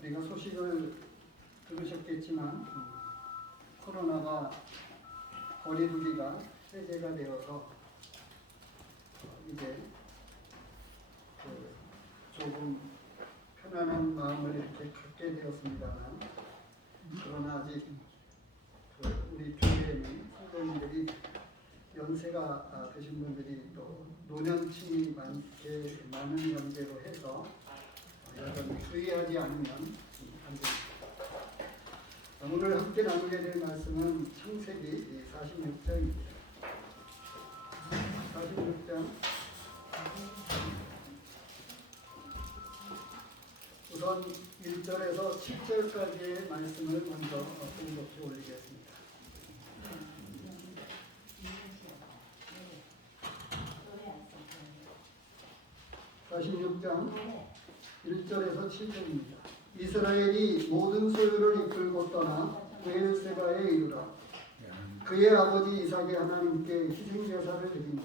우리가 소식을 들으셨겠지만 코로나가 거리두기가 해제가 되어서 이제 조금 편안한 마음을 이렇게 갖게 되었습니다만, 그러나 아직 우리 교회에는 성도님들이 연세가 드신 분들이 또 노년층이 많은 관계로 해서 여전히 주의하지 않으면 안 됩니다. 오늘 함께 나누게 될 말씀은 창세기 46장입니다. 46장 우선 1절에서 7절까지의 말씀을 먼저 공독해 올리겠습니다. 46장 1절에서 7절입니다. 이스라엘이 모든 소유를 이끌고 떠나 브엘세바에 이르러 그의 아버지 이삭의 하나님께 희생제사를 드리니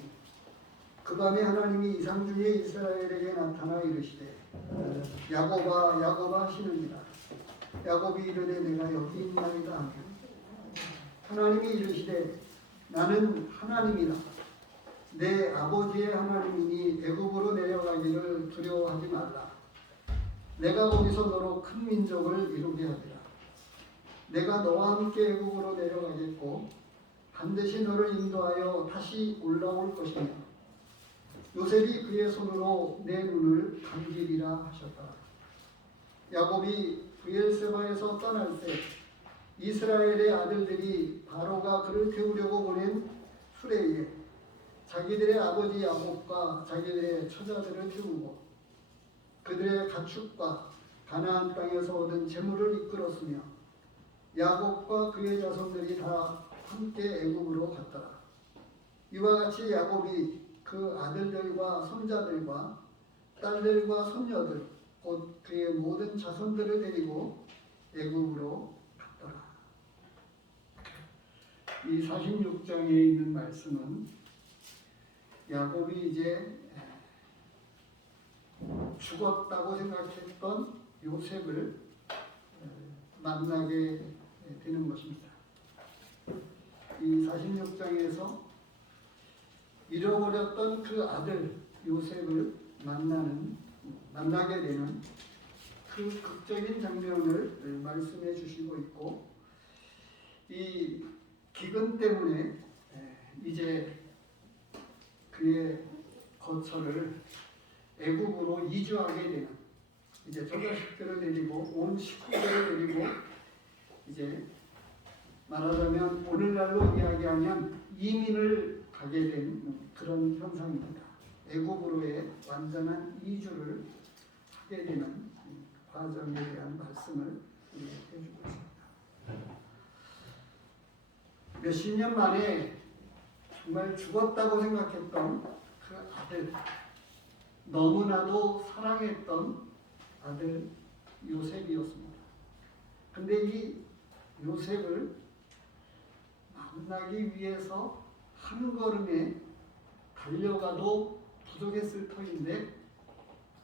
그 밤에 하나님이 이상 중에 이스라엘에게 나타나 이르시되 야곱아 야곱아 하시느니라. 야곱이 이르되 내가 여기 있나이다 하며 하나님이 이르시되 나는 하나님이라. 내 아버지의 하나님이니 애굽으로 내려가기를 두려워하지 말라. 내가 거기서 너로 큰 민족을 이루게 하리라. 내가 너와 함께 애굽으로 내려가겠고 반드시 너를 인도하여 다시 올라올 것이며 요셉이 그의 손으로 내 눈을 감기리라 하셨다. 야곱이 브엘세바에서 떠날 때 이스라엘의 아들들이 바로가 그를 태우려고 보낸 수레에 자기들의 아버지 야곱과 자기들의 처자들을 태우고 그들의 가축과 가나안 땅에서 얻은 재물을 이끌었으며 야곱과 그의 자손들이 다 함께 애굽으로 갔더라. 이와 같이 야곱이 그 아들들과 손자들과 딸들과 손녀들 곧 그의 모든 자손들을 데리고 애굽으로 갔더라. 이 46장에 있는 말씀은 야곱이 이제 죽었다고 생각했던 요셉을 만나게 되는 것입니다. 이 46장에서 잃어버렸던 그 아들 요셉을 만나게 되는 그 극적인 장면을 말씀해 주시고 있고, 이 기근 때문에 이제 그의 거처를 애굽으로 이주하게 되는, 이제 자식들을 데리고 온 식구들을 데리고 이제 말하자면 오늘날로 이야기하면 이민을 가게 된 그런 현상입니다. 애굽으로의 완전한 이주를 하게 되는 과정에 대한 말씀을 해주고 있습니다. 몇십 년 만에 정말 죽었다고 생각했던 그 아들, 너무나도 사랑했던 아들 요셉이었습니다. 근데 이 요셉을 만나기 위해서 한 걸음에 달려가도 부족했을 터인데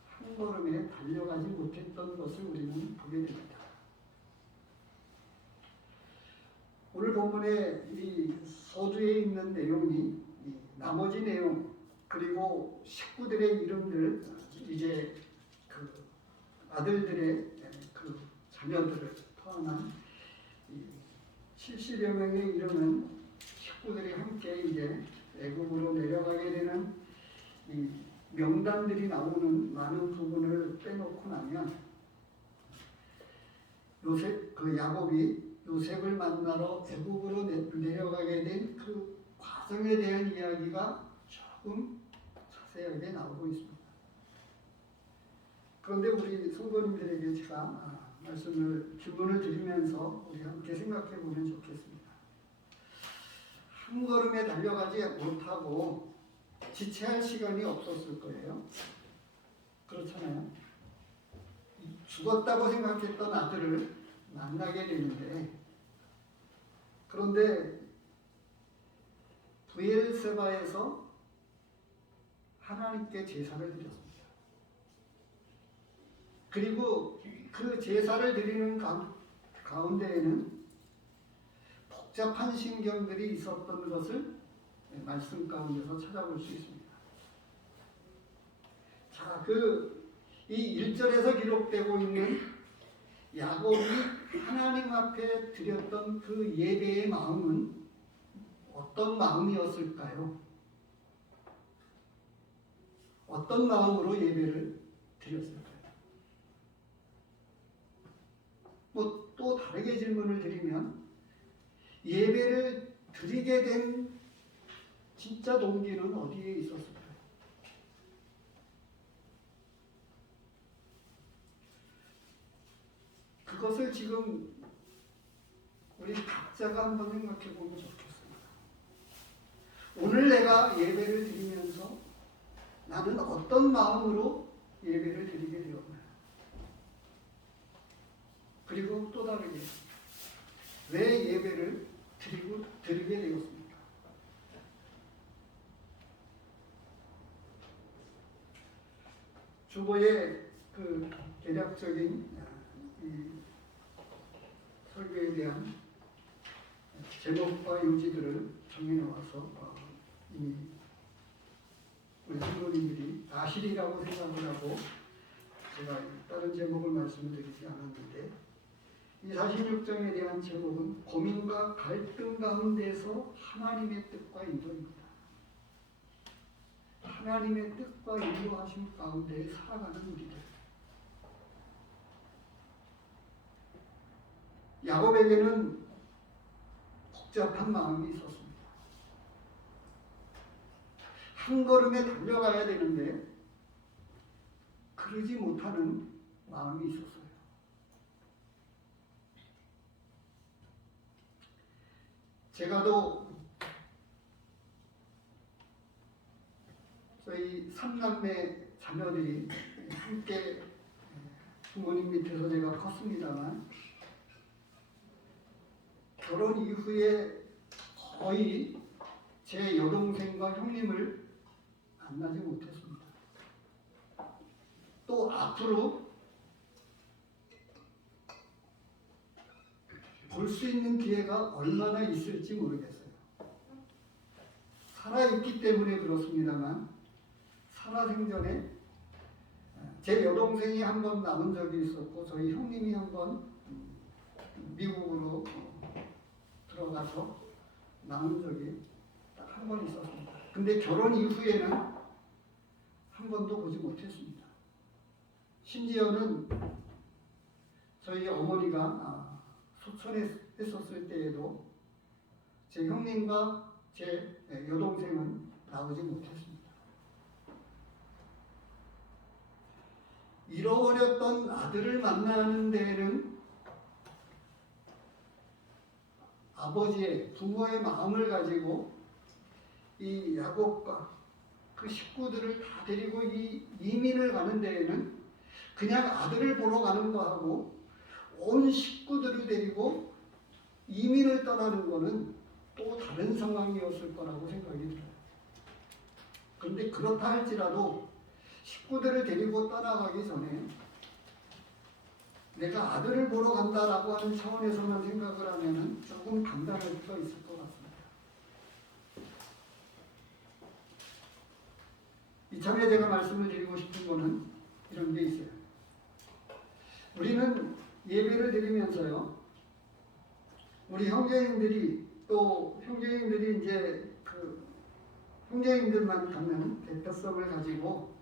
한 걸음에 달려가지 못했던 것을 우리는 보게 됩니다. 오늘 본문의 이 서두에 있는 내용이 나머지 내용 그리고 식구들의 이름들, 이제 그 아들들의 그 자녀들을 포함한 70여 명의 이름은 식구들이 함께 이제 애굽으로 내려가게 되는 이 명단들이 나오는 많은 부분을 빼놓고 나면 야곱이 요셉을 만나러 애굽으로 내려가게 된 그 과정에 대한 이야기가 조금 자세하게 나오고 있습니다. 그런데 우리 성도님들에게 제가 질문을 드리면서 우리 함께 생각해 보면 좋겠습니다. 한 걸음에 달려가지 못하고 지체할 시간이 없었을 거예요. 그렇잖아요. 죽었다고 생각했던 아들을 만나게 되는데, 그런데 브엘세바에서 하나님께 제사를 드렸습니다. 그리고 그 제사를 드리는 가운데에는 복잡한 신경들이 있었던 것을 말씀 가운데서 찾아볼 수 있습니다. 자, 이 1절에서 기록되고 있는 야곱이 하나님 앞에 드렸던 그 예배의 마음은 어떤 마음이었을까요? 어떤 마음으로 예배를 드렸을까요? 또 다르게 질문을 드리면 예배를 드리게 된 진짜 동기는 어디에 있었을까요? 그것을 지금 우리 각자가 한번 생각해 보면 좋겠습니다. 오늘 내가 예배를 드리면서 나는 어떤 마음으로 예배를 드리게 되었나요? 그리고 또 다르게 왜 예배를 드리게 되었습니까? 주보의 그 대략적인 이 설교에 대한 제목과 요지들을 정해놓아서 이미 우리 성도님들이 아시리라고 생각을 하고 제가 다른 제목을 말씀드리지 않았는데, 이 46장에 대한 제목은 고민과 갈등 가운데서 하나님의 뜻과 인도입니다. 하나님의 뜻과 인도하심 가운데 살아가는 우리들. 야곱에게는 복잡한 마음이 있었습니다. 한 걸음에 달려가야 되는데 그러지 못하는 마음이 있었어요. 제가도 저희 3남매 자녀들이 함께 부모님 밑에서 제가 컸습니다만, 결혼 이후에 거의 제 여동생과 형님을 만나지 못했습니다. 또 앞으로 볼 수 있는 기회가 얼마나 있을지 모르겠어요. 살아있기 때문에 그렇습니다만, 살아생전에 제 여동생이 한 번 남은 적이 있었고 저희 형님이 한 번 미국으로 들어가서 남은 적이 딱 한 번 있었습니다. 근데 결혼 이후에는 한 번도 보지 못했습니다. 심지어는 저희 어머니가 소천에 했었을 때에도 제 형님과 제 여동생은 나오지 못했습니다. 잃어버렸던 아들을 만나는 데에는 아버지의, 부모의 마음을 가지고 이 야곱과 그 식구들을 다 데리고 이 이민을 가는 데에는 그냥 아들을 보러 가는 거하고 온 식구들을 데리고 이민을 떠나는 거는 또 다른 상황이었을 거라고 생각이 들어요. 그런데 그렇다 할지라도 식구들을 데리고 떠나가기 전에 내가 아들을 보러 간다라고 하는 차원에서만 생각을 하면은 조금 간단할 수가 있을 것 같습니다. 이참에 제가 말씀을 드리고 싶은 거는 이런 게 있어요. 우리는 예배를 드리면서요, 우리 형제님들이 또 형제님들이 이제 그 형제님들만 갖는 대표성을 가지고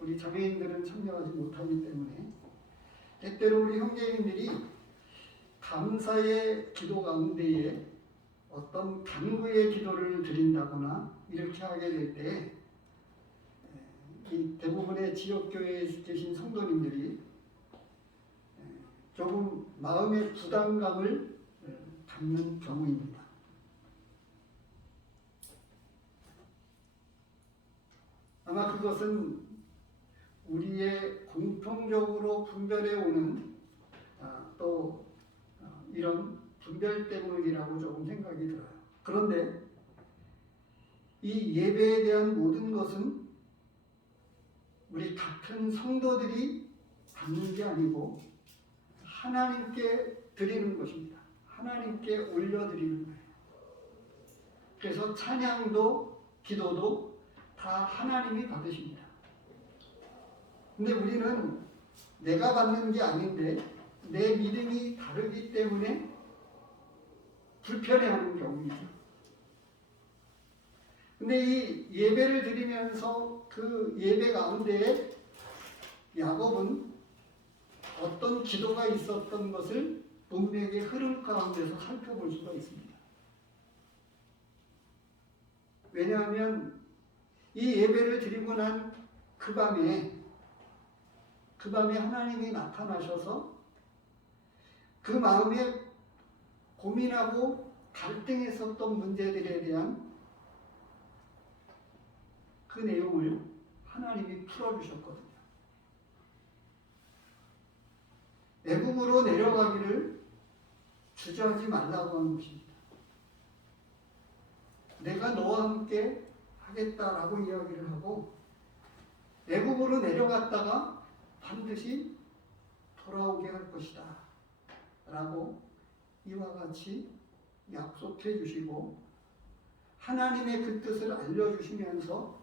우리 자매인들은 참여하지 못하기 때문에 때때로 우리 형제님들이 감사의 기도 가운데에 어떤 간구의 기도를 드린다거나 이렇게 하게 될 때 이 대부분의 지역교회에 계신 성도님들이 조금 마음의 부담감을 갖는 경우입니다. 아마 그것은 우리의 공통적으로 분별해 오는 또 이런 분별 때문이라고 조금 생각이 들어요. 그런데 이 예배에 대한 모든 것은 우리 같은 성도들이 받는 게 아니고 하나님께 드리는 것입니다. 하나님께 올려드리는 거예요. 그래서 찬양도 기도도 다 하나님이 받으십니다. 근데 우리는 내가 받는 게 아닌데 내 믿음이 다르기 때문에 불편해하는 경우이죠. 근데 이 예배를 드리면서 그 예배 가운데에 야곱은 어떤 기도가 있었던 것을 문맥의 흐름 가운데서 살펴볼 수가 있습니다. 왜냐하면 이 예배를 드리고 난 그 밤에 하나님이 나타나셔서 그 마음에 고민하고 갈등했었던 문제들에 대한 그 내용을 하나님이 풀어주셨거든요. 애굽으로 내려가기를 주저하지 말라고 하는 것입니다. 내가 너와 함께 하겠다라고 이야기를 하고 애굽으로 내려갔다가 반드시 돌아오게 할 것이다 라고 이와 같이 약속해 주시고 하나님의 그 뜻을 알려주시면서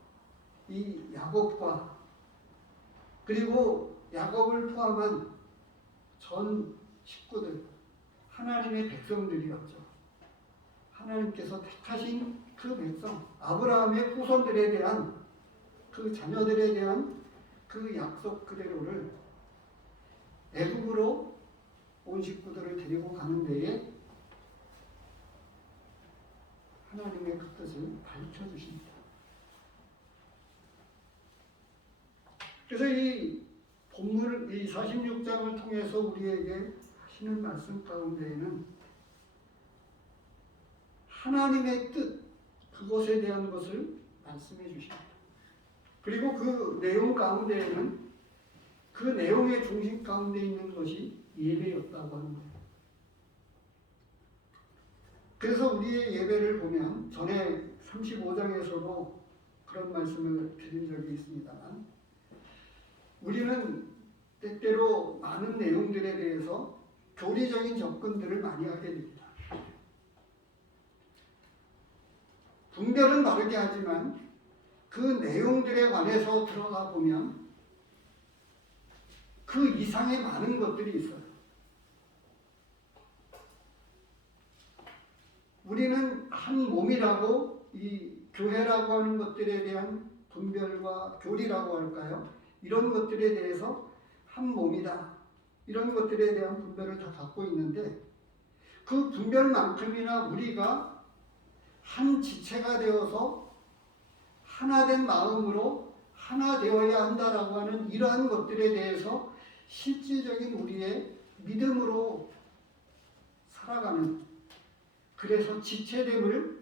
이 야곱과 그리고 야곱을 포함한 전 식구들 하나님의 백성들이었죠. 하나님께서 택하신 그 백성 아브라함의 후손들에 대한 그 자녀들에 대한 그 약속 그대로를 애굽으로 온 식구들을 데리고 가는 데에 하나님의 그 뜻을 밝혀주십니다. 그래서 이 본문, 이 46장을 통해서 우리에게 하시는 말씀 가운데에는 하나님의 뜻, 그것에 대한 것을 말씀해 주십니다. 그리고 그 내용 가운데에는 그 내용의 중심 가운데 있는 것이 예배였다고 하는 거예요. 그래서 우리의 예배를 보면 전에 35장에서도 그런 말씀을 드린 적이 있습니다만 우리는 때때로 많은 내용들에 대해서 교리적인 접근들을 많이 하게 됩니다. 분별은 다르게 하지만 그 내용들에 관해서 들어가 보면 그 이상의 많은 것들이 있어요. 우리는 한 몸이라고 이 교회라고 하는 것들에 대한 분별과 교리라고 할까요? 이런 것들에 대해서 한 몸이다. 이런 것들에 대한 분별을 다 갖고 있는데 그 분별만큼이나 우리가 한 지체가 되어서 하나 된 마음으로 하나 되어야 한다라고 하는 이러한 것들에 대해서 실질적인 우리의 믿음으로 살아가는 그래서 지체됨을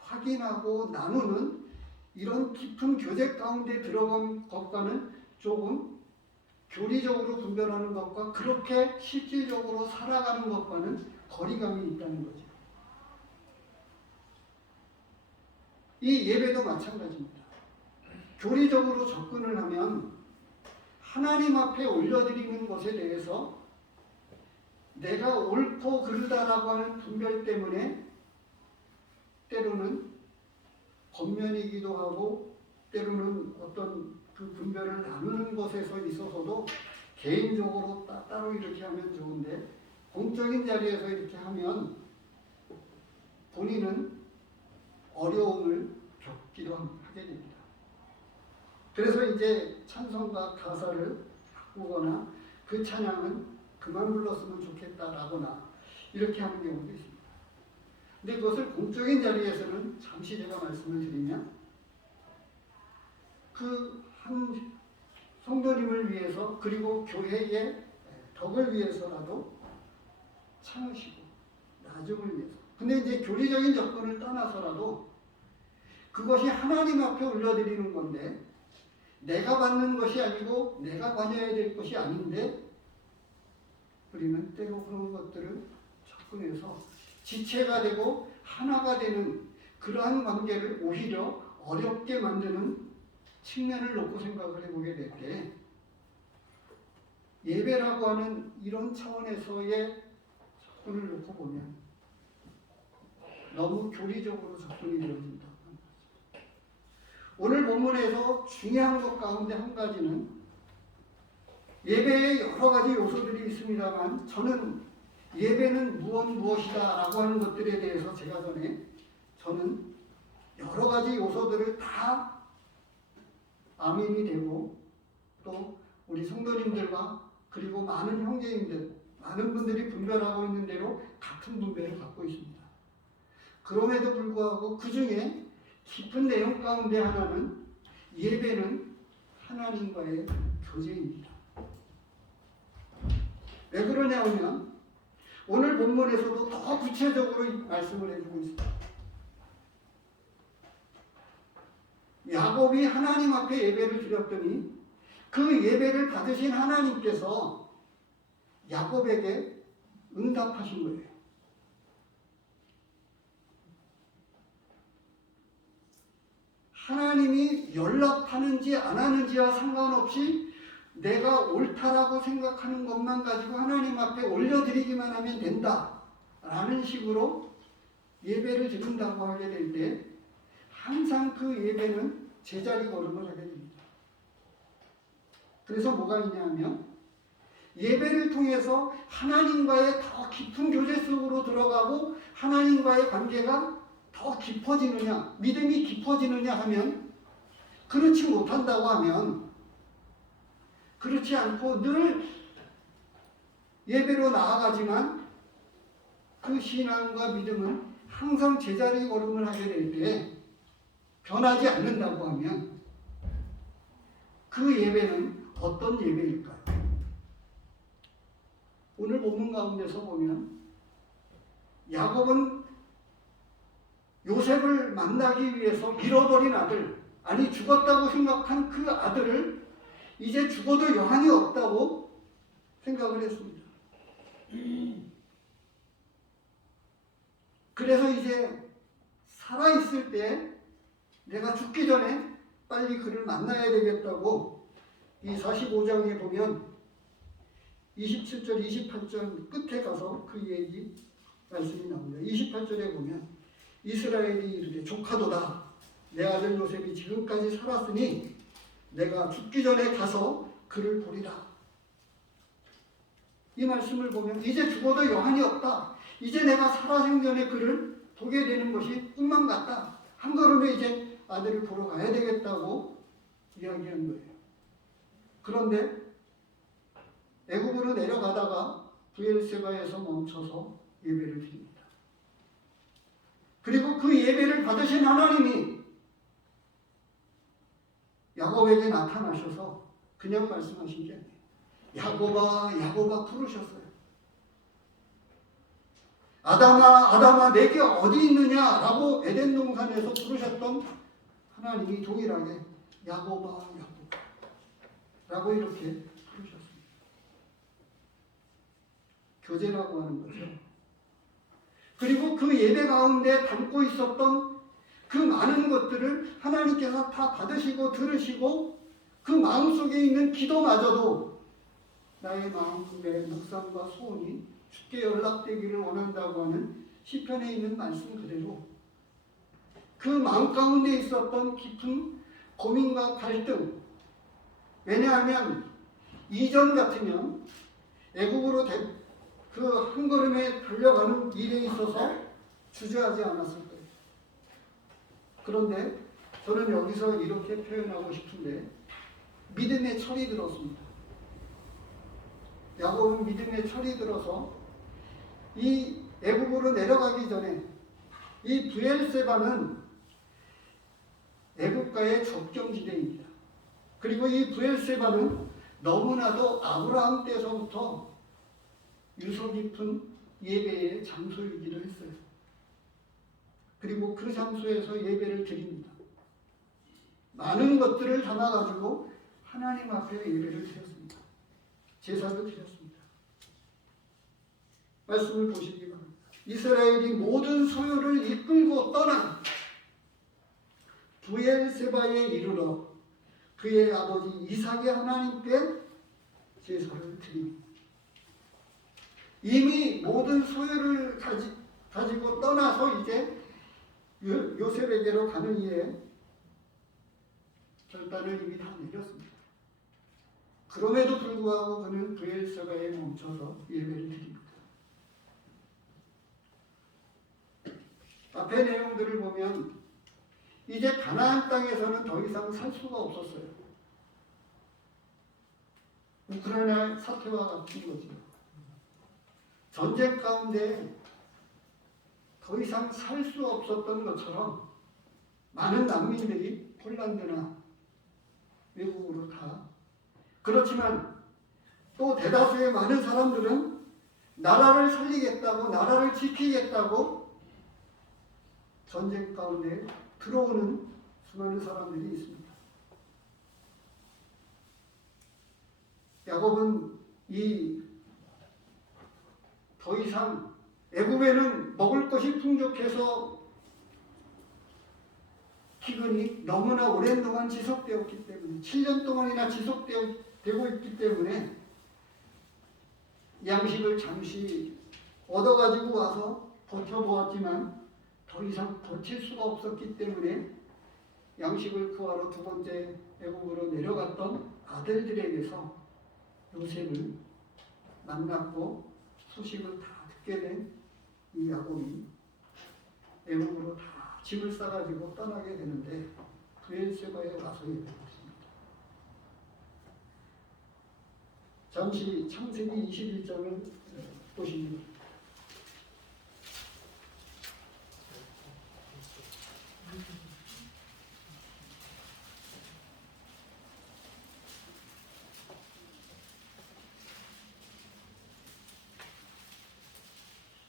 확인하고 나누는 이런 깊은 교제 가운데 들어간 것과는 조금 교리적으로 분별하는 것과 그렇게 실질적으로 살아가는 것과는 거리감이 있다는 거죠. 이 예배도 마찬가지입니다. 교리적으로 접근을 하면 하나님 앞에 올려드리는 것에 대해서 내가 옳고 그르다라고 하는 분별 때문에 때로는 겉면이기도 하고 때로는 어떤 그 분별을 나누는 것에서 있어서도 개인적으로 따로 이렇게 하면 좋은데 공적인 자리에서 이렇게 하면 본인은 어려움을 겪기도 하게 됩니다. 그래서 이제 찬송가 가사를 바꾸거나 그 찬양은 그만 불렀으면 좋겠다라거나 이렇게 하는 경우도 있습니다. 근데 그것을 공적인 자리에서는 잠시 제가 말씀을 드리면 그 한 성도님을 위해서 그리고 교회의 덕을 위해서라도 참으시고 나중을 위해서 근데 이제 교리적인 접근을 떠나서라도 그것이 하나님 앞에 올려드리는 건데 내가 받는 것이 아니고 내가 받아야 될 것이 아닌데 우리는 때로 그런 것들을 접근해서 지체가 되고 하나가 되는 그러한 관계를 오히려 어렵게 만드는 측면을 놓고 생각을 해보게 될 때 예배라고 하는 이런 차원에서의 접근을 놓고 보면 너무 교리적으로 접근이 되어진다. 오늘 본문에서 중요한 것 가운데 한 가지는 예배에 여러 가지 요소들이 있습니다만 저는 예배는 무엇이다 라고 하는 것들에 대해서 제가 전에 저는 여러 가지 요소들을 다 아멘이 되고 또 우리 성도님들과 그리고 많은 형제님들 많은 분들이 분별하고 있는 대로 같은 분별을 갖고 있습니다. 그럼에도 불구하고 그 중에 깊은 내용 가운데 하나는 예배는 하나님과의 교제입니다. 왜 그러냐 하면 오늘 본문에서도 더 구체적으로 말씀을 해주고 있습니다. 야곱이 하나님 앞에 예배를 드렸더니 그 예배를 받으신 하나님께서 야곱에게 응답하신 거예요. 하나님이 연락하는지 안 하는지와 상관없이 내가 옳다라고 생각하는 것만 가지고 하나님 앞에 올려드리기만 하면 된다 라는 식으로 예배를 드린다고 하게 될 때 항상 그 예배는 제자리 걸음을 하게 됩니다. 그래서 뭐가 있냐면 예배를 통해서 하나님과의 더 깊은 교제 속으로 들어가고 하나님과의 관계가 더 깊어지느냐, 믿음이 깊어지느냐 하면 그렇지 못한다고 하면 그렇지 않고 늘 예배로 나아가지만 그 신앙과 믿음은 항상 제자리 걸음을 하게 될 때 변하지 않는다고 하면 그 예배는 어떤 예배일까요? 오늘 본문 가운데서 보면 야곱은 요셉을 만나기 위해서 잃어버린 아들, 아니 죽었다고 생각한 그 아들을 이제 죽어도 여한이 없다고 생각을 했습니다. 그래서 이제 살아있을 때 내가 죽기 전에 빨리 그를 만나야 되겠다고 이 45장에 보면 27절, 28절 끝에 가서 그 얘기 말씀이 나옵니다. 28절에 보면 이스라엘이 이르되 조카도다. 내 아들 요셉이 지금까지 살았으니 내가 죽기 전에 가서 그를 보리라. 이 말씀을 보면 이제 죽어도 여한이 없다. 이제 내가 살아생전에 그를 보게 되는 것이 꿈만 같다. 한 걸음에 이제 아들을 보러 가야 되겠다고 이야기한 거예요. 그런데 애굽으로 내려가다가 브엘세바에서 멈춰서 예배를 드립니다. 그리고 그 예배를 받으신 하나님이 야곱에게 나타나셔서 그냥 말씀하신 게 아니에요. 야곱아, 야곱아 부르셨어요. 아담아, 아담아 내게 어디 있느냐라고 에덴 동산에서 부르셨던 하나님이 동일하게 야곱아, 야곱아라고 이렇게 부르셨습니다. 교제라고 하는 거죠. 그리고 그 예배 가운데 담고 있었던 그 많은 것들을 하나님께서 다 받으시고 들으시고 그 마음속에 있는 기도마저도 나의 마음의 묵상과 소원이 주께 연락되기를 원한다고 하는 시편에 있는 말씀 그대로 그 마음 가운데 있었던 깊은 고민과 갈등, 왜냐하면 이전 같으면 애국으로 그 한 걸음에 달려가는 일에 있어서 주저하지 않았을 거예요. 그런데 저는 여기서 이렇게 표현하고 싶은데 믿음의 철이 들었습니다. 야곱은 믿음의 철이 들어서 이 애국으로 내려가기 전에 이 브엘세바는 애국과의 접경지대입니다. 그리고 이 브엘세바는 너무나도 아브라함 때서부터 유서 깊은 예배의 장소이기도 했어요. 그리고 그 장소에서 예배를 드립니다. 많은 것들을 담아가지고 하나님 앞에 예배를 드렸습니다. 제사도 드렸습니다. 말씀을 보시기 바랍니다. 이스라엘이 모든 소유를 이끌고 떠난 브엘세바에 이르러 그의 아버지 이삭의 하나님께 제사를 드립니다. 이미 모든 소유를 가지고 떠나서 이제 요셉에게로 가는 이에 결단을 이미 다 내렸습니다. 그럼에도 불구하고 그는 브엘세바에 멈춰서 예배를 드립니다. 앞의 내용들을 보면 이제 가나안 땅에서는 더 이상 살 수가 없었어요. 우크라이나 사태와 같은 거죠. 전쟁 가운데 더 이상 살 수 없었던 것처럼 많은 난민들이 폴란드나 외국으로 다, 그렇지만 또 대다수의 많은 사람들은 나라를 살리겠다고, 나라를 지키겠다고 전쟁 가운데 들어오는 수많은 사람들이 있습니다. 야곱은 더 이상 애굽에는 먹을 것이 풍족해서 기근이 너무나 오랜 동안 지속되었기 때문에, 7년 동안이나 지속되고 있기 때문에 양식을 잠시 얻어가지고 와서 버텨보았지만 더 이상 버틸 수가 없었기 때문에 양식을 구하러 두 번째 애굽으로 내려갔던 아들들에게서 요셉을 만났고 소식을 다 듣게 된 이 야곱이 애굽으로 다 짐을 싸가지고 떠나게 되는데 브엘세바에 와서 예배했습니다. 잠시 창세기 21장을 보십니다.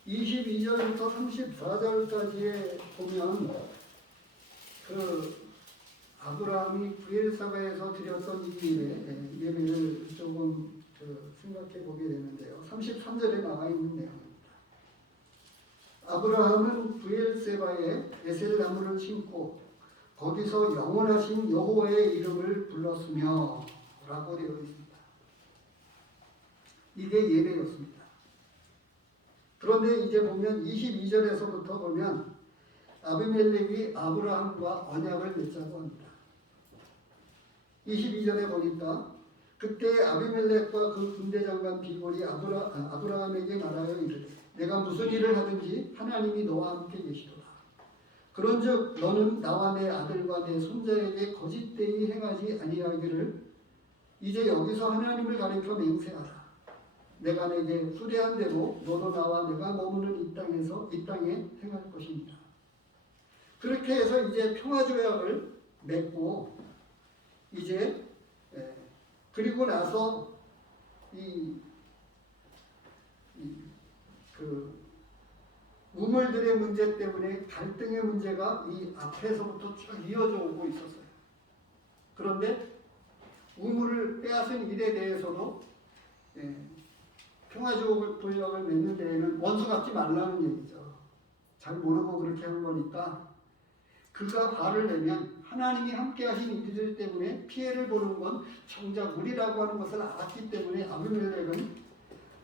(22절부터) (34절까지에) 보면 아브라함이 브엘사바에서 드렸던 이 예배를 조금 생각해 보게 되는데요. 33절에 나와 있는 내용입니다. 아브라함은 브엘세바에 에셀나무를 심고 거기서 영원하신 여호와의 이름을 불렀으며 라고 되어 있습니다. 이게 예배였습니다. 그런데 이제 보면 22절에서부터 보면 아비멜렉이 아브라함과 언약을 맺자고 합니다. 22절에 보니까 그때 아비멜렉과 그 군대장관 비골이 아브라함에게 말하여 이르되 내가 무슨 일을 하든지 하나님이 너와 함께 계시도다. 그런즉 너는 나와 내 아들과 내 손자에게 거짓되이 행하지 아니하기를 이제 여기서 하나님을 가리켜 맹세하라. 내가 내게 후대한 대로 너도 나와 내가 머무는 이 땅에 행할 것입니다. 그렇게 해서 이제 평화조약을 맺고 이제 그리고 나서 우물들의 문제 때문에 갈등의 문제가 이 앞에서부터 쭉 이어져 오고 있었어요. 그런데 우물을 빼앗은 일에 대해서도 평화조약을 맺는 데에는 원수 갚지 말라는 얘기죠. 잘 모르고 그렇게 한 거니까 그가 화를 내면 하나님이 함께 하신 이들 때문에 피해를 보는 건 정작 우리라고 하는 것을 알았기 때문에 아비멜렉은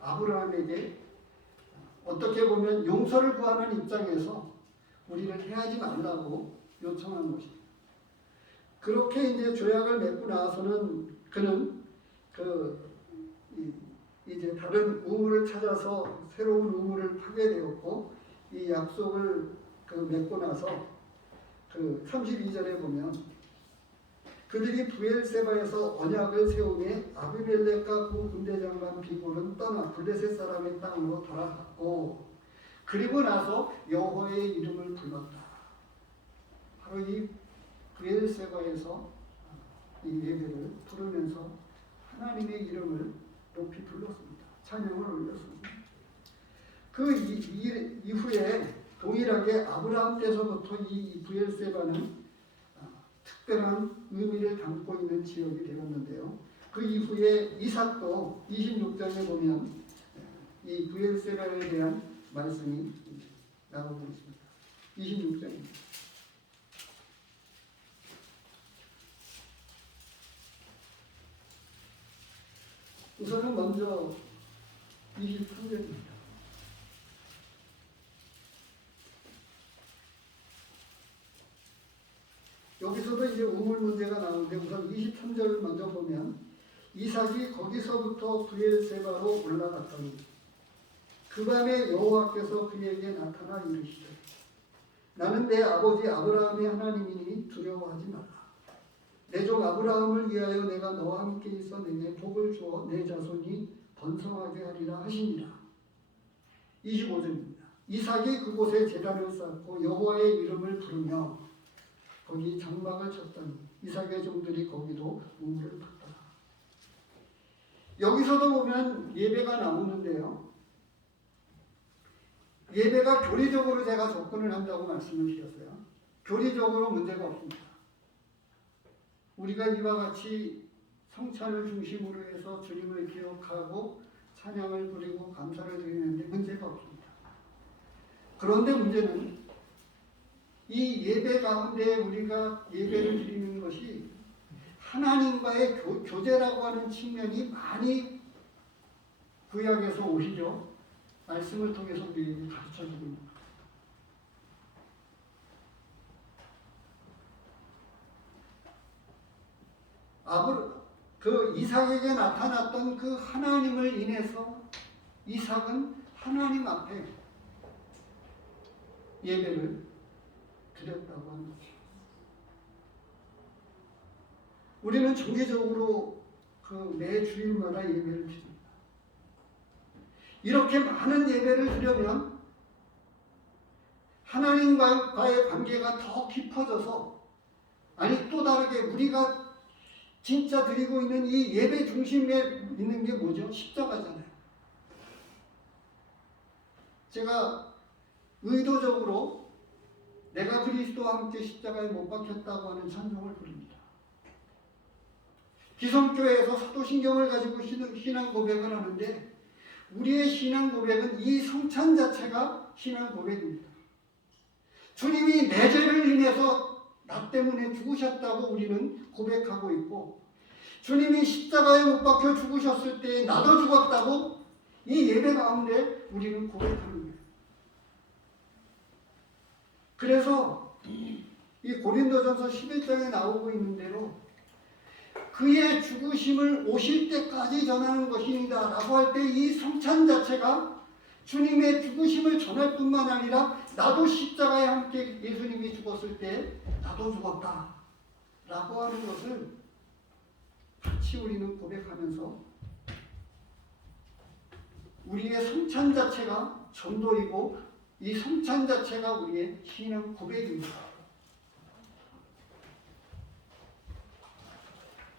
아브라함에게 어떻게 보면 용서를 구하는 입장에서 우리를 해하지 말라고 요청한 것입니다. 그렇게 이제 조약을 맺고 나서는 그는 이제 다른 우물을 찾아서 새로운 우물을 파게 되었고 이 약속을 맺고 나서 32절에 보면 그들이 브엘세바에서 언약을 세우매 아비멜렉과 그 군대장관 비골은 떠나 블레셋 사람의 땅으로 돌아갔고 그리고 나서 여호와의 이름을 불렀다. 바로 이 브엘세바에서 이 예배를 부르면서 하나님의 이름을 높이 불렀습니다. 찬양을 올렸습니다. 그 이후에 동일하게 아브라함 때서부터 이 브엘세바는 특별한 의미를 담고 있는 지역이 되었는데요. 그 이후에 이삭도 26장에 보면 이 브엘세바에 대한 말씀이 나오고 있습니다. 26장입니다. 우선은 먼저 23절입니다. 여기서도 이제 우물 문제가 나오는데 우선 23절을 먼저 보면 이삭이 거기서부터 브엘세바로 올라갔더니 그 밤에 여호와께서 그에게 나타나 이르시되 나는 내 아버지 아브라함의 하나님이니 두려워하지 말라. 내 종 아브라함을 위하여 내가 너와 함께 있어 내게 복을 주어 내 자손이 번성하게 하리라 하시니라. 25절입니다. 이삭이 그곳에 제단을 쌓고 여호와의 이름을 부르며 거기 장막을 쳤더니 이삭의 종들이 거기도 우물을 팠더라. 여기서도 보면 예배가 나오는데요. 예배가 교리적으로 제가 접근을 한다고 말씀을 드렸어요. 교리적으로 문제가 없습니다. 우리가 이와 같이 성찬을 중심으로 해서 주님을 기억하고 찬양을 부리고 감사를 드리는데 문제가 없습니다. 그런데 문제는 이 예배 가운데 우리가 예배를 드리는 것이 하나님과의 교제라고 하는 측면이 많이 구약에서 오히려 말씀을 통해서 우리에게 가르쳐주고 있는 거예요. 그 이삭에게 나타났던 그 하나님을 인해서 이삭은 하나님 앞에 예배를 드렸다고 하는 거죠. 우리는 정기적으로 그 매 주일마다 예배를 드립니다. 이렇게 많은 예배를 드리면 하나님과의 관계가 더 깊어져서 아니 또 다르게 우리가 진짜 드리고 있는 이 예배 중심에 있는 게 뭐죠? 십자가잖아요. 제가 의도적으로 내가 그리스도와 함께 십자가에 못 박혔다고 하는 찬송을 부릅니다. 기성교회에서 사도신경을 가지고 신앙 고백을 하는데 우리의 신앙 고백은 이 성찬 자체가 신앙 고백입니다. 주님이 내 죄를 인해서 나 때문에 죽으셨다고 우리는 고백하고 있고 주님이 십자가에 못 박혀 죽으셨을 때 나도 죽었다고 이 예배 가운데 우리는 고백하는 거예요. 그래서 이 고린도전서 11장에 나오고 있는 대로 그의 죽으심을 오실 때까지 전하는 것입니다 라고 할 때 이 성찬 자체가 주님의 죽으심을 전할 뿐만 아니라 나도 십자가에 함께 예수님이 죽었을 때 나도 죽었다 라고 하는 것을 같이 우리는 고백하면서 우리의 성찬 자체가 전도이고 이 성찬 자체가 우리의 신앙 고백입니다.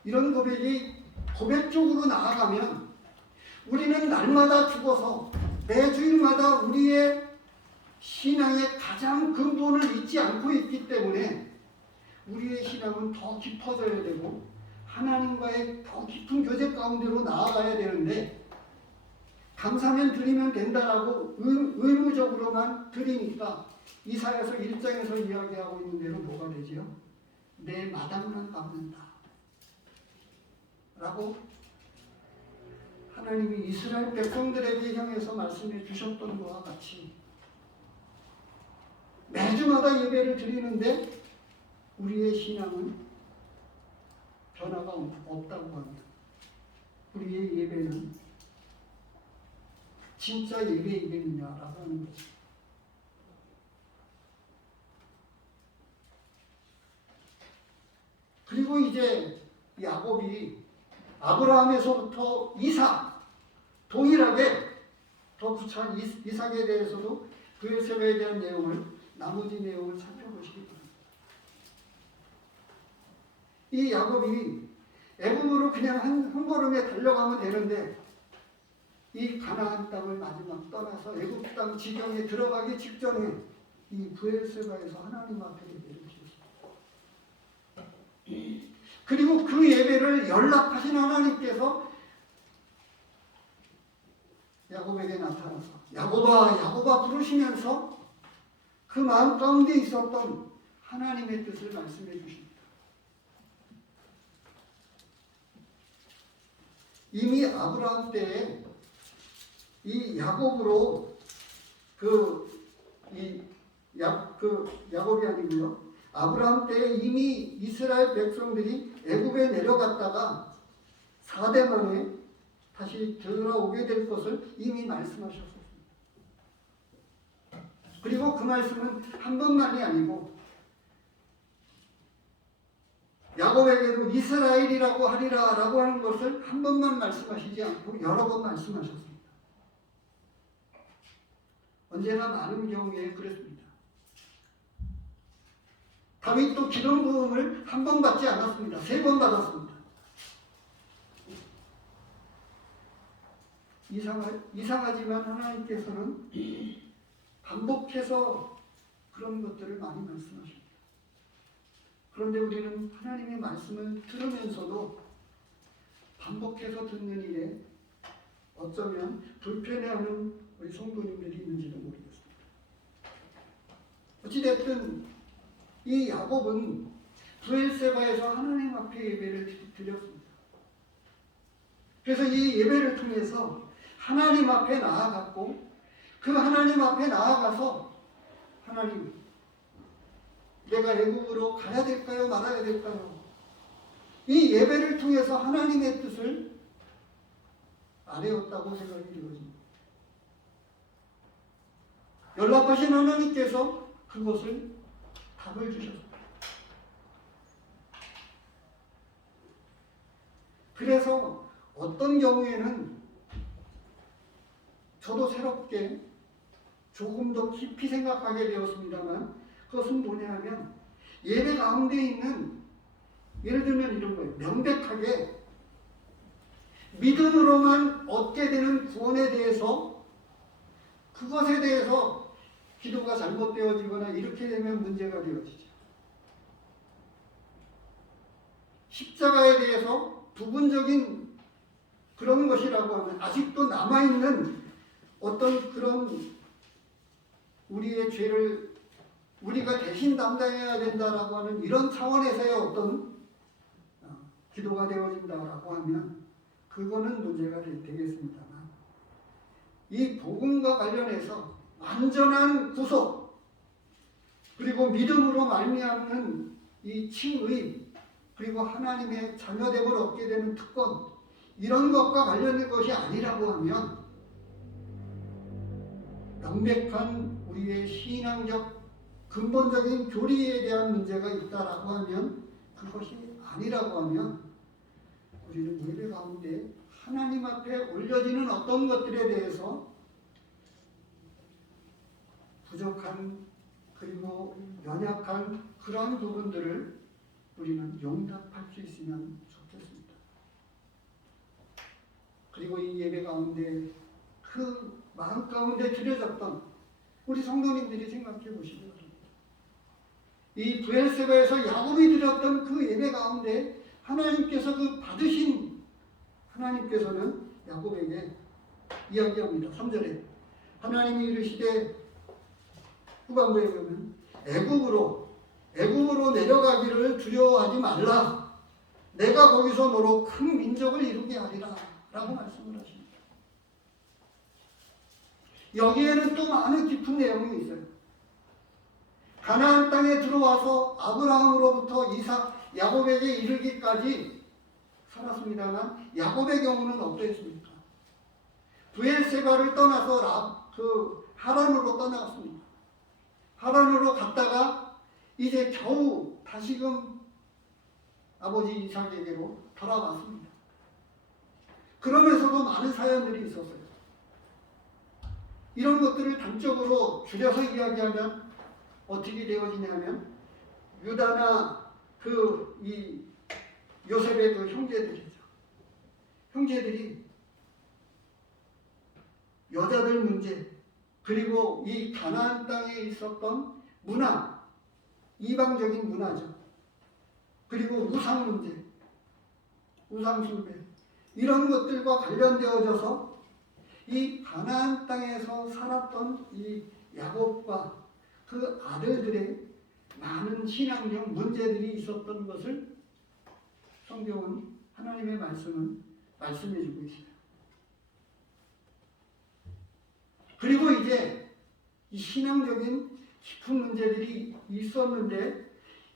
이런 고백이 고백적으로 나아가면 우리는 날마다 죽어서 매주일마다 우리의 신앙의 가장 근본을 잊지 않고 있기 때문에 우리의 신앙은 더 깊어져야 되고 하나님과의 더 깊은 교제 가운데로 나아가야 되는데 감사면 드리면 된다라고 의무적으로만 드리니까 이사야서 1장에서 이야기하고 있는 대로 뭐가 되지요? 내 마당만 갚는다 라고 하나님이 이스라엘 백성들에게 향해서 말씀해 주셨던 것과 같이 매주마다 예배를 드리는데 우리의 신앙은 변화가 없다고 합니다. 우리의 예배는 진짜 예배이겠느냐라고 하는 거죠. 그리고 이제 야곱이 아브라함에서부터 이삭 동일하게 더 구체한 이삭에 대해서도 브엘세바에 대한 내용을 나머지 내용을 살펴보시기 바랍니다. 이 야곱이 애굽으로 그냥 한 걸음에 달려가면 되는데 이 가나안 땅을 마지막 떠나서 애굽 땅 지경에 들어가기 직전에 이 브엘세바에서 하나님 앞에 예배를 드렸습니다. 그리고 그 예배를 연락하신 하나님께서 야곱에게 나타나서 야곱아 야곱아 부르시면서 그 마음 가운데 있었던 하나님의 뜻을 말씀해 주십니다. 이미 아브라함 때에 이 야곱으로 야곱이 아니고요. 아브라함 때에 이미 이스라엘 백성들이 애굽에 내려갔다가 4대 만에 다시 돌아오게 될 것을 이미 말씀하셨습니다. 그리고 그 말씀은 한 번만이 아니고 야곱에게도 이스라엘이라고 하리라 라고 하는 것을 한 번만 말씀하시지 않고 여러 번 말씀하셨습니다. 언제나 많은 경우에 그랬습니다. 다윗도 기름 부음을 한 번 받지 않았습니다. 3번 받았습니다. 이상하지만 하나님께서는 반복해서 그런 것들을 많이 말씀하십니다. 그런데 우리는 하나님의 말씀을 들으면서도 반복해서 듣는 일에 어쩌면 불편해하는 우리 성도님들이 있는지도 모르겠습니다. 어찌됐든 이 야곱은 브엘세바에서 하나님 앞에 예배를 드렸습니다. 그래서 이 예배를 통해서 하나님 앞에 나아갔고 그 하나님 앞에 나아가서 하나님, 내가 애굽으로 가야 될까요? 말아야 될까요? 이 예배를 통해서 하나님의 뜻을 아뢰었다고 생각이 들어집니다. 연락하신 하나님께서 그것을 답을 주셨습니다. 그래서 어떤 경우에는 저도 새롭게 조금 더 깊이 생각하게 되었습니다만 그것은 뭐냐 하면 예배 가운데 있는 예를 들면 이런 거예요. 명백하게 믿음으로만 얻게 되는 구원에 대해서 그것에 대해서 기도가 잘못되어지거나 이렇게 되면 문제가 되어지죠. 십자가에 대해서 부분적인 그런 것이라고 하면 아직도 남아있는 어떤 그런 우리의 죄를 우리가 대신 담당해야 된다라고 하는 이런 차원에서의 어떤 기도가 되어진다라고 하면 그거는 문제가 되겠습니다만 이 복음과 관련해서 완전한 구속 그리고 믿음으로 말미암는 이 칭의 그리고 하나님의 자녀됨을 얻게 되는 특권 이런 것과 관련된 것이 아니라고 하면 명백한 우리의 신앙적 근본적인 교리에 대한 문제가 있다라고 하면 그것이 아니라고 하면 우리는 예배 가운데 하나님 앞에 올려지는 어떤 것들에 대해서 부족한 그리고 연약한 그런 부분들을 우리는 용납할 수 있으면 좋겠습니다. 그리고 이 예배 가운데 그 마음 가운데 드려졌던 우리 성도님들이 생각해 보시기 바랍니다. 이 브엘세바에서 야곱이 드렸던 그 예배 가운데 하나님께서 그 받으신 하나님께서는 야곱에게 이야기합니다. 3절에 하나님이 이르시되 후반부에 보면 애굽으로 내려가기를 두려워하지 말라. 내가 거기서 너로 큰 민족을 이루게 하리라 라고 말씀을 하십니다. 여기에는 또 많은 깊은 내용이 있어요. 가나안 땅에 들어와서 아브라함으로부터 이삭, 야곱에게 이르기까지 살았습니다만 야곱의 경우는 어떠했습니까? 브엘세바를 떠나서 하란으로 떠나갔습니다. 하란으로 갔다가 이제 겨우 다시금 아버지 이삭에게로 돌아왔습니다. 그러면서도 많은 사연들이 있었어요. 이런 것들을 단적으로 줄여서 이야기하면 어떻게 되어지냐면 유다나 이 요셉의 그 형제들이죠. 형제들이 여자들 문제 그리고 이 가나안 땅에 있었던 문화, 이방적인 문화죠. 그리고 우상 문제, 우상 숭배 이런 것들과 관련되어져서 이 가나안 땅에서 살았던 이 야곱과 그 아들들의 많은 신앙적 문제들이 있었던 것을 성경은 하나님의 말씀은 말씀해 주고 있어요. 그리고 이제 이 신앙적인 깊은 문제들이 있었는데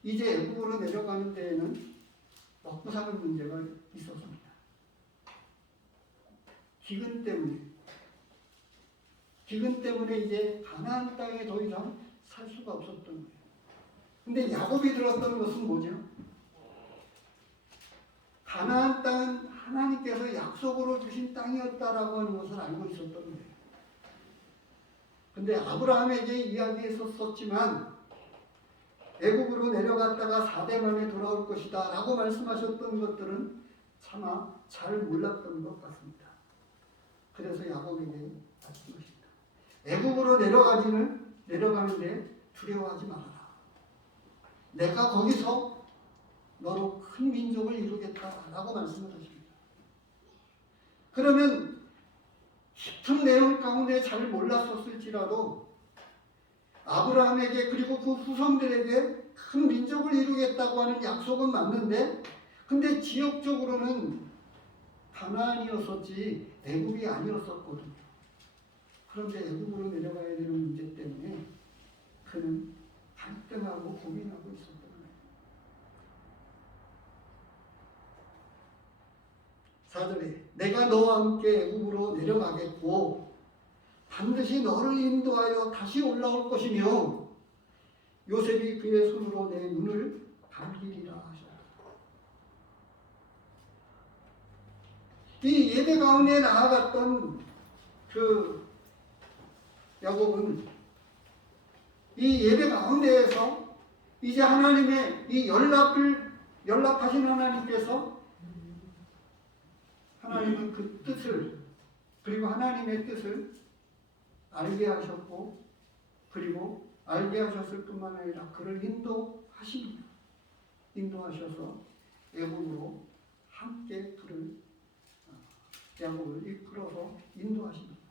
이제 애국으로 내려가는 데에는 먹고 사는 문제가 있었습니다. 기근 때문에 이제 가나안 땅에 더 이상 살 수가 없었던 거예요. 근데 야곱이 들었던 것은 뭐죠? 가나안 땅은 하나님께서 약속으로 주신 땅이었다라고 하는 것을 알고 있었던 거예요. 근데 아브라함에게 이야기했었지만 애국으로 내려갔다가 4대 만에 돌아올 것이다 라고 말씀하셨던 것들은 차마 잘 몰랐던 것 같습니다. 그래서 야곱에게 말씀하십니다. 애국으로 내려가는데 두려워하지 말아라. 내가 거기서 너로 큰 민족을 이루겠다라고 말씀을 하십니다. 그러면 깊은 내용 가운데 잘 몰랐었을지라도 아브라함에게 그리고 그 후손들에게 큰 민족을 이루겠다고 하는 약속은 맞는데 근데 지역적으로는 가나안이었었지 애국이 아니었었거든요. 그런데 애국으로 내려가야 되는 문제 때문에 그는 갈등하고 고민하고 있었던 거예요. 4절에 내가 너와 함께 애국으로 내려가겠고 반드시 너를 인도하여 다시 올라올 것이며 요셉이 그의 손으로 내 눈을 감기리라 하셨다. 이 예배 가운데 나아갔던 그 야곱은 이 예배 가운데에서 이제 하나님의 이 연락하신 하나님께서 하나님은 그 뜻을 그리고 하나님의 뜻을 알게 하셨고 그리고 알게 하셨을 뿐만 아니라 그를 인도하셔서 애국으로 함께 야곱을 이끌어서 인도하십니다.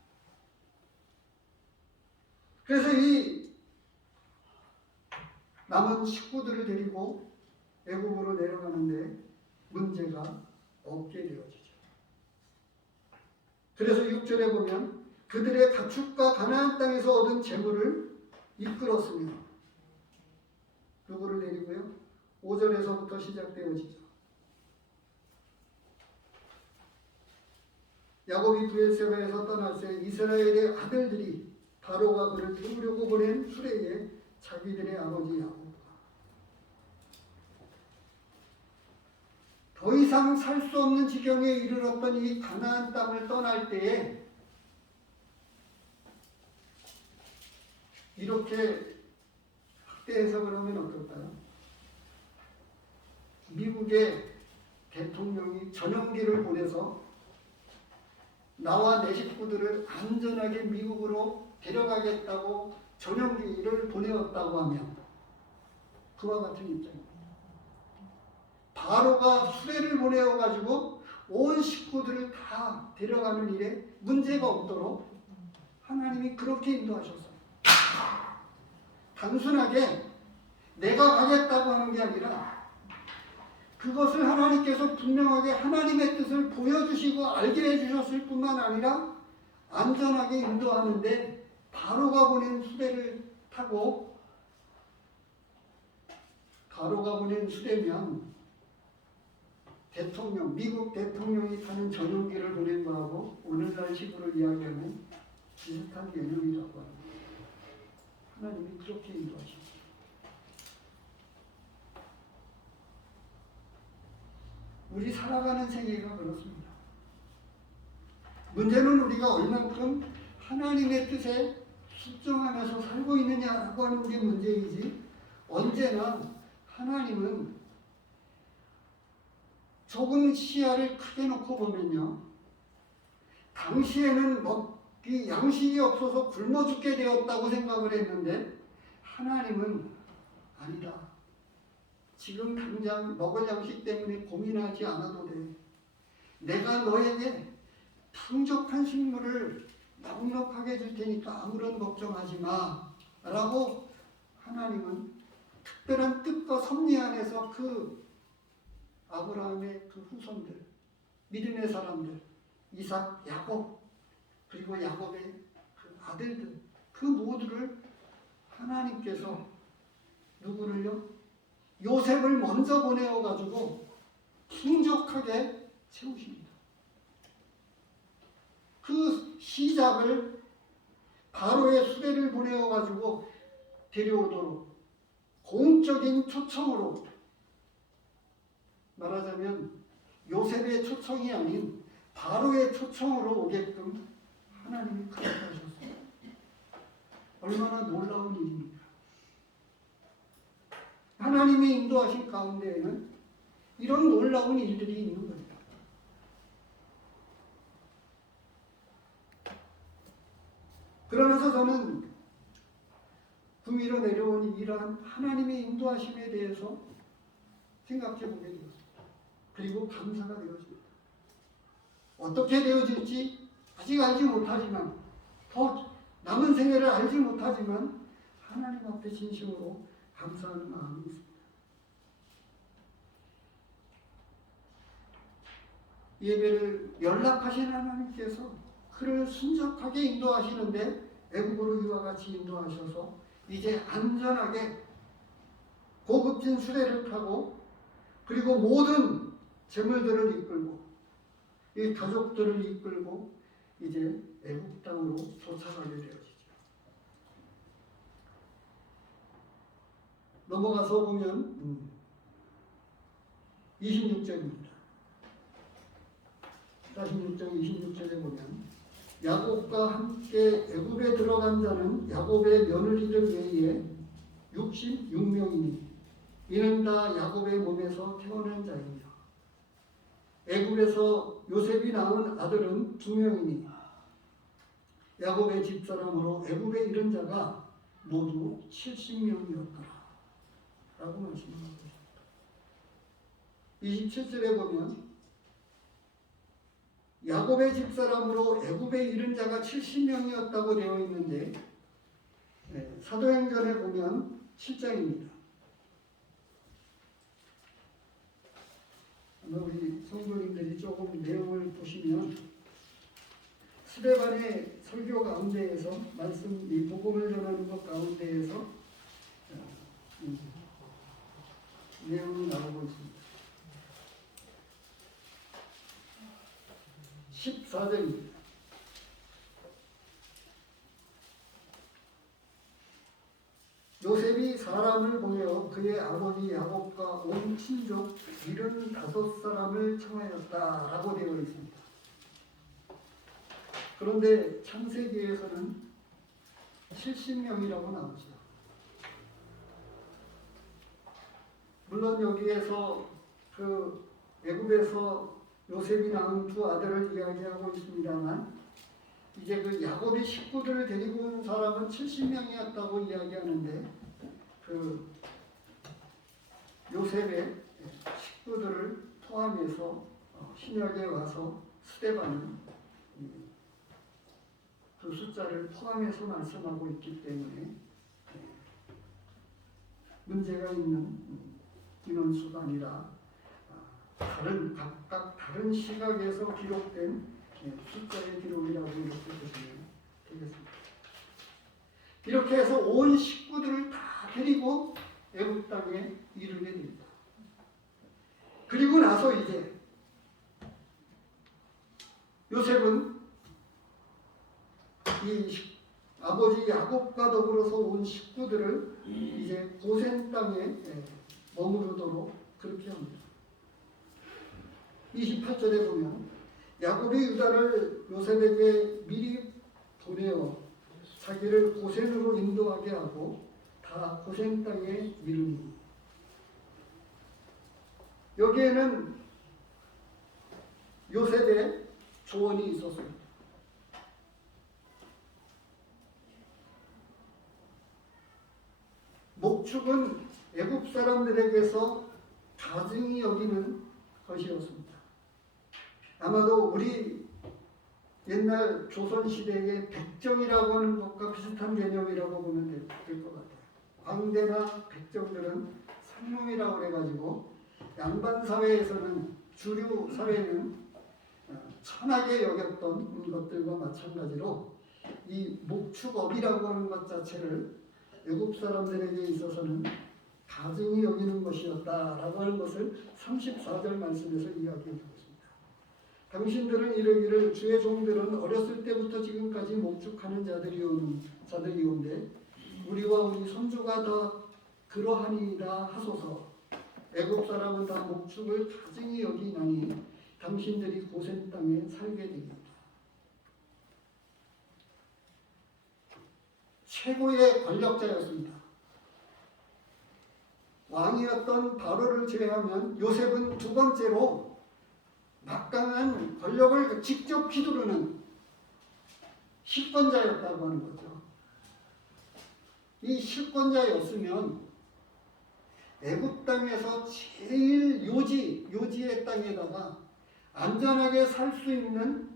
그래서 이 남은 식구들을 데리고 애국으로 내려가는데 문제가 없게 되어지죠. 그래서 6절에 보면 그들의 가축과 가나안 땅에서 얻은 재물을 이끌었으며 누구를 데리고요? 5절에서부터 시작되어지죠. 야곱이 브엘세바에서 떠날 때 이스라엘의 아들들이 바로가 그를 태우려고 보낸 수레에 자기들의 아버지 야곱과 더 이상 살 수 없는 지경에 이르렀던 이 가나안 땅을 떠날 때에 이렇게 확대 해석을 하면 어떨까요? 미국의 대통령이 전용기를 보내서 나와 내 식구들을 안전하게 미국으로 데려가겠다고 전용기를 보내었다고 하면 그와 같은 입장입니다. 바로가 수레를 보내어가지고 온 식구들을 다 데려가는 일에 문제가 없도록 하나님이 그렇게 인도하셨어요. 단순하게 내가 가겠다고 하는 게 아니라 그것을 하나님께서 분명하게 하나님의 뜻을 보여주시고 알게 해주셨을 뿐만 아니라 안전하게 인도하는데 바로가 보낸 수레를 타고 바로가 보낸 수레면 미국 대통령이 타는 전용기를 보낸 거하고 오늘날 식으로 이야기하면 비슷한 개념이라고 합니다. 하나님이 그렇게 인도하셨습니다. 우리 살아가는 세계가 그렇습니다. 문제는 우리가 얼만큼 하나님의 뜻에 순종하면서 살고 있느냐라고 하는 게 문제이지 언제나 하나님은 좁은 시야를 크게 놓고 보면요. 당시에는 먹기 양식이 없어서 굶어 죽게 되었다고 생각을 했는데 하나님은 아니다. 지금 당장 먹을 양식 때문에 고민하지 않아도 돼. 내가 너에게 풍족한 식물을 넉넉하게 줄 테니까 아무런 걱정하지 마. 라고 하나님은 특별한 뜻과 섭리 안에서 그 아브라함의 그 후손들, 믿음의 사람들, 이삭, 야곱, 그리고 야곱의 그 아들들, 그 모두를 하나님께서 누구를요? 요셉을 먼저 보내어가지고 풍족하게 채우십니다. 그 시작을 바로의 수레를 보내어가지고 데려오도록 공적인 초청으로, 말하자면 요셉의 초청이 아닌 바로의 초청으로 오게끔 하나님이 그렇게 하셨어요. 얼마나 놀라운 일입니까? 하나님의 인도하신 가운데에는 이런 놀라운 일들이 있는 거예요. 그러면서 저는 그 위로 내려온 이러한 하나님의 인도하심에 대해서 생각해 보게 되었습니다. 그리고 감사가 되어집니다. 어떻게 되어질지 아직 알지 못하지만, 더 남은 생애를 알지 못하지만 하나님 앞에 진심으로 감사하는 마음이 있습니다. 예배를 연락하신 하나님께서 그를 순적하게 인도하시는데 애국으로 이와 같이 인도하셔서 이제 안전하게 고급진 수레를 타고, 그리고 모든 재물들을 이끌고 이 가족들을 이끌고 이제 애국 땅으로 도착하게 되어지죠. 넘어가서 보면 26절입니다. 46장 26절에 보면 야곱과 함께 애굽에 들어간 자는 야곱의 며느리들 외에 66명이니 이는 다 야곱의 몸에서 태어난 자이며 애굽에서 요셉이 낳은 아들은 2명이니 야곱의 집사람으로 애굽에 이른 자가 모두 70명이었더라 라고 말씀하고 있습니다. 27절에 보면 야곱의 집사람으로 애굽에 이른 자가 70명이었다고 되어 있는데, 사도행전에 보면 7장입니다. 우리 성도님들이 조금 내용을 보시면 스데반의 설교 가운데에서 말씀, 이 복음을 전하는 것 가운데에서 내용이 나오고 있습니다. 14절입니다. 요셉이 사람을 보내어 그의 아버지 야곱과 온 친족 75사람을 청하였다라고 되어 있습니다. 그런데 창세기에서는 70명이라고 나오죠. 물론 여기에서 그 애굽에서 요셉이 낳은 2 아들을 이야기하고 있습니다만, 이제 그 야곱의 식구들을 데리고 온 사람은 70명이었다고 이야기하는데, 그 요셉의 식구들을 포함해서 신약에 와서 스데반은 그 숫자를 포함해서 말씀하고 있기 때문에 문제가 있는 인원수가 아니라 각각 다른 시각에서 기록된 숫자의 기록이라고 이렇게 보시면 되겠습니다. 이렇게 해서 온 식구들을 다 데리고 애굽 땅에 이르게 됩니다. 그리고 나서 이제 요셉은 이 아버지 야곱과 더불어서 온 식구들을 이제 고센 땅에 머무르도록 그렇게 합니다. 28절에 보면 야곱이 유다를 요셉에게 미리 보내어 자기를 고센으로 인도하게 하고 다 고센 땅에 이르니, 여기에는 요셉의 조언이 있었습니다. 목축은 애굽 사람들에게서 가증히 여기는 것이었습니다. 아마도 우리 옛날 조선시대의 백정이라고 하는 것과 비슷한 개념이라고 보면 될 것 같아요. 광대나 백정들은 상놈이라고 해가지고 양반 사회에서는, 주류 사회는 천하게 여겼던 것들과 마찬가지로 이 목축업이라고 하는 것 자체를 애굽 사람들에게 있어서는 가증히 여기는 것이었다라고 하는 것을 34절 말씀에서 이야기해 주고 있습니다. 당신들은 이르기를 주의 종들은 어렸을 때부터 지금까지 목축하는 자들이온데 우리와 우리 손주가 다 그러하니이다 하소서. 애굽 사람은 다 목축을 가증히 여기나니 당신들이 고센 땅에 살게 되리이다. 최고의 권력자였습니다. 왕이었던 바로를 제외하면 요셉은 두 번째로 막강한 권력을 직접 휘두르는 실권자였다고 하는 거죠. 이 실권자였으면 애굽 땅에서 제일 요지의 땅에다가 안전하게 살 수 있는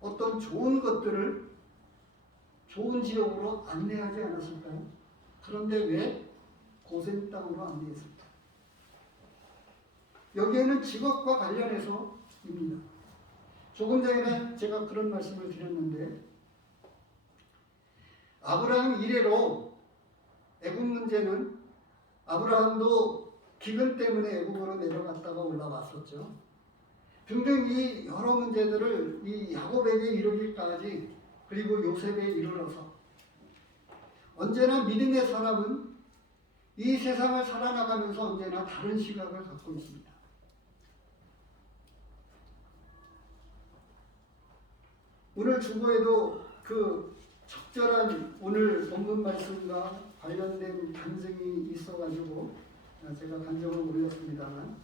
어떤 좋은 것들을 좋은 지역으로 안내하지 않았을까요? 그런데 왜 고센 땅으로 안내했을까? 여기에는 직업과 관련해서입니다. 조금 전에 제가 그런 말씀을 드렸는데 아브라함 이래로 애굽 문제는 아브라함도 기근 때문에 애굽으로 내려갔다가 올라왔었죠. 등등 이 여러 문제들을 이 야곱에게 이르기까지 그리고 요셉에 이르러서 언제나 믿음의 사람은 이 세상을 살아나가면서 언제나 다른 시각을 갖고 있습니다. 오늘 주보에도 그 적절한 오늘 본문 말씀과 관련된 간증이 있어가지고 제가 간증을 올렸습니다만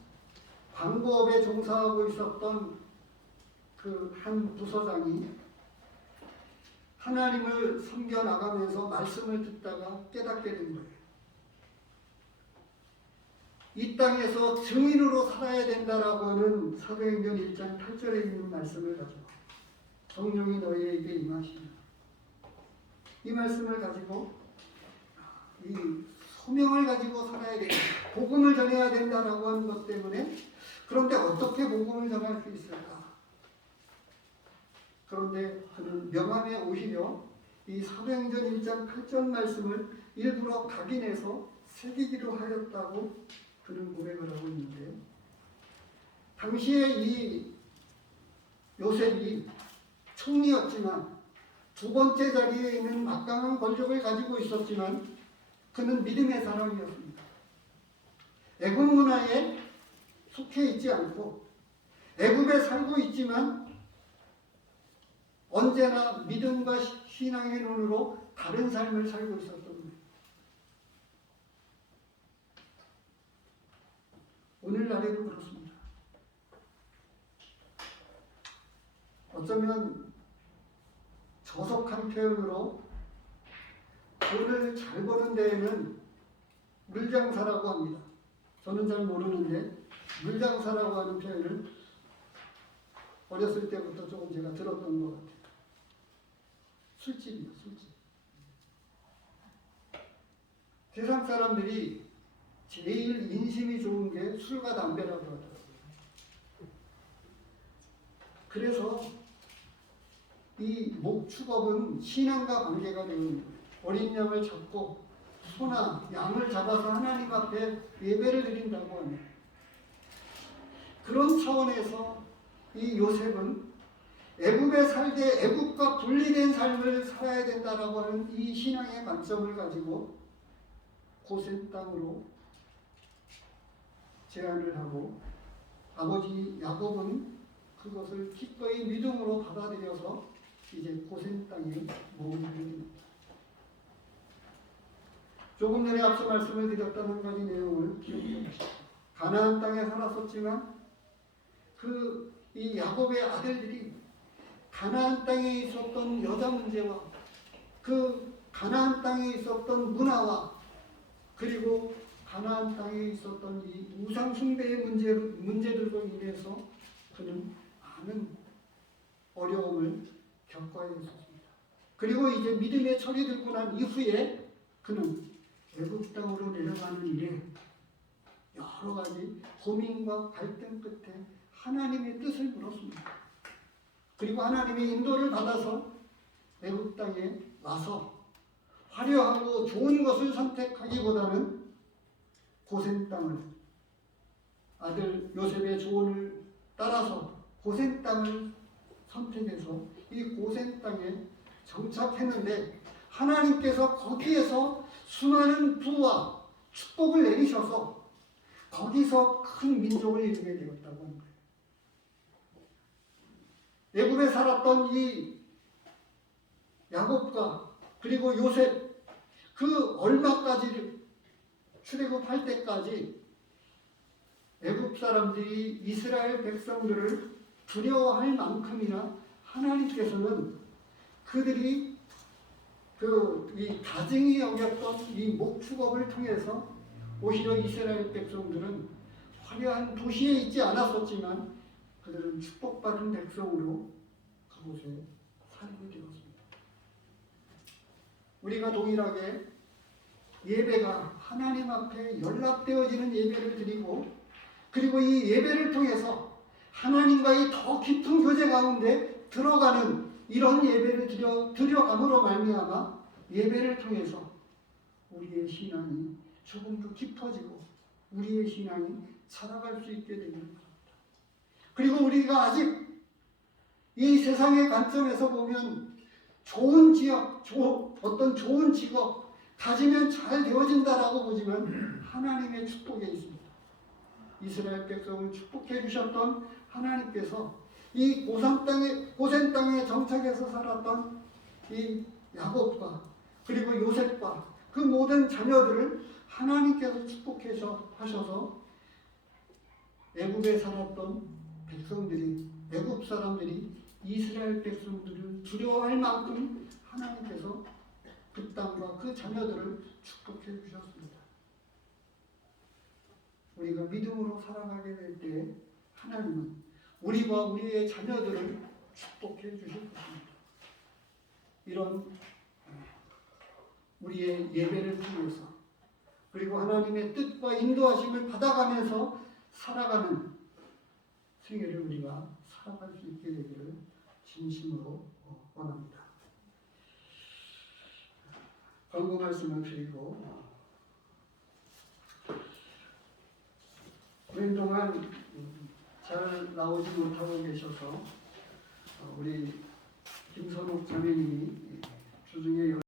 광고업에 종사하고 있었던 그 한 부서장이 하나님을 섬겨 나가면서 말씀을 듣다가 깨닫게 된 거예요. 이 땅에서 증인으로 살아야 된다라고 하는 사도행전 1장 8절에 있는 말씀을 가지고 성령이 너희에게 임하시니 이 말씀을 가지고 이 소명을 가지고 살아야 된다. 복음을 전해야 된다라고 하는 것 때문에 그런데 어떻게 복음을 전할 수 있을까? 그런데 그는 명함에 오히려 이 사도행전 1장 8절 말씀을 일부러 각인해서 새기기로 하였다고 그는 고백을 하고 있는데 당시에 이 요셉이 총리였지만 두 번째 자리에 있는 막강한 권력을 가지고 있었지만 그는 믿음의 사람이었습니다. 애굽 문화에 속해 있지 않고 애굽에 살고 있지만 언제나 믿음과 신앙의 눈으로 다른 삶을 살고 있었던 거예요. 오늘날에도 그렇습니다. 어쩌면 저속한 표현으로 돈을 잘 버는 데에는 물장사라고 합니다. 저는 잘 모르는데 물장사라고 하는 표현을 어렸을 때부터 조금 제가 들었던 것 같아요. 술집이요, 술집. 세상 사람들이 제일 인심이 좋은 게 술과 담배라고 하더라고요. 그래서 이 목축업은 신앙과 관계가 되는 거예요. 어린 양을 잡고 소나 양을 잡아서 하나님 앞에 예배를 드린다고 하네요. 그런 차원에서 이 요셉은 애굽에 살되 애굽과 분리된 삶을 살아야 된다라고 하는 이 신앙의 관점을 가지고 고센 땅으로 제안을 하고 아버지 야곱은 그것을 기꺼이 믿음으로 받아들여서 이제 고센 땅에 머무르게 됩니다. 조금 전에 앞서 말씀을 드렸던 한 가지 내용을 기억해 보십시오. 가나안 땅에 살았었지만 이 야곱의 아들들이 가나안 땅에 있었던 여자 문제와 그 가나안 땅에 있었던 문화와 그리고 가나안 땅에 있었던 이 우상 숭배의 문제들로 인해서 그는 많은 어려움을 겪어야 했었습니다. 그리고 이제 믿음의 철이 들고 난 이후에 그는 애굽 땅으로 내려가는 일에 여러 가지 고민과 갈등 끝에 하나님의 뜻을 물었습니다. 그리고 하나님의 인도를 받아서 애굽 땅에 와서 화려하고 좋은 것을 선택하기보다는 고센 땅을, 아들 요셉의 조언을 따라서 고센 땅을 선택해서 이 고센 땅에 정착했는데, 하나님께서 거기에서 수많은 부와 축복을 내리셔서 거기서 큰 민족을 이루게 되었다고 합니다. 애굽에 살았던 이 야곱과 그리고 요셉, 그 얼마까지 출애굽할 때까지 애굽 사람들이 이스라엘 백성들을 두려워할 만큼이나 하나님께서는 그들이 이 가증히 여겼던 이 목축업을 통해서 오히려 이스라엘 백성들은 화려한 도시에 있지 않았었지만 그들은 축복받은 백성으로 그곳에 살게 되었습니다. 우리가 동일하게 예배가 하나님 앞에 연락되어지는 예배를 드리고, 그리고 이 예배를 통해서 하나님과의 더 깊은 교제 가운데 들어가는 이런 예배를 드려감으로 말미암아 예배를 통해서 우리의 신앙이 조금 더 깊어지고 우리의 신앙이 살아갈 수 있게 되는 것입니다. 그리고 우리가 아직 이 세상의 관점에서 보면 좋은 지역, 어떤 좋은 직업 가지면 잘 되어진다라고 보지만 하나님의 축복에 있습니다. 이스라엘 백성을 축복해 주셨던 하나님께서 이 고센 땅에 정착해서 살았던 이 야곱과 그리고 요셉과 그 모든 자녀들을 하나님께서 축복해 하셔서 애굽에 살았던 백성들이, 애굽 사람들이 이스라엘 백성들을 두려워할 만큼 하나님께서 그 땅과 그 자녀들을 축복해 주셨습니다. 우리가 믿음으로 살아가게 될 때 하나님은 우리와 우리의 자녀들을 축복해 주실 것입니다. 이런 우리의 예배를 통해서, 그리고 하나님의 뜻과 인도하심을 받아가면서 살아가는 생애를 우리가 살아갈 수 있게 되기를 진심으로 원합니다. 광고 말씀을 드리고 오랜 동안 잘 나오지 못하고 계셔서 우리 김선욱 자매님이